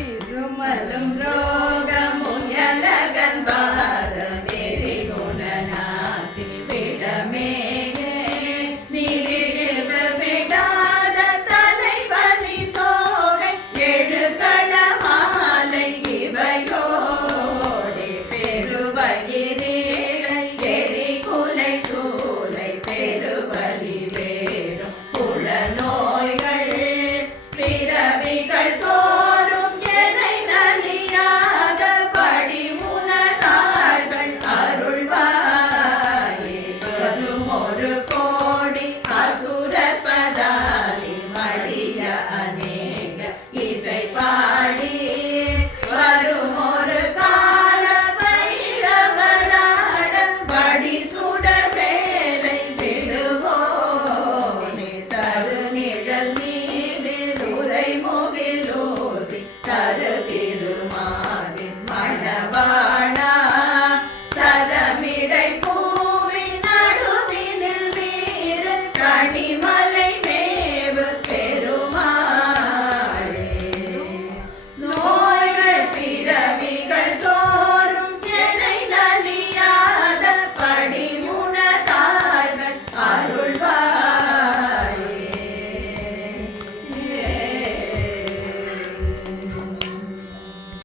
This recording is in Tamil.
இருமலும் ரோகமும் எலகன் பாதம் எரி குணநாசி விடமேயே நீரிழிவ விடாத தலைவலி சோகை எழுகள மாலை இவையோடி பெருவயிரீழை எரி குலை சூலை பெருவலி வேறும் புல நோய்கள் பிறவிகள்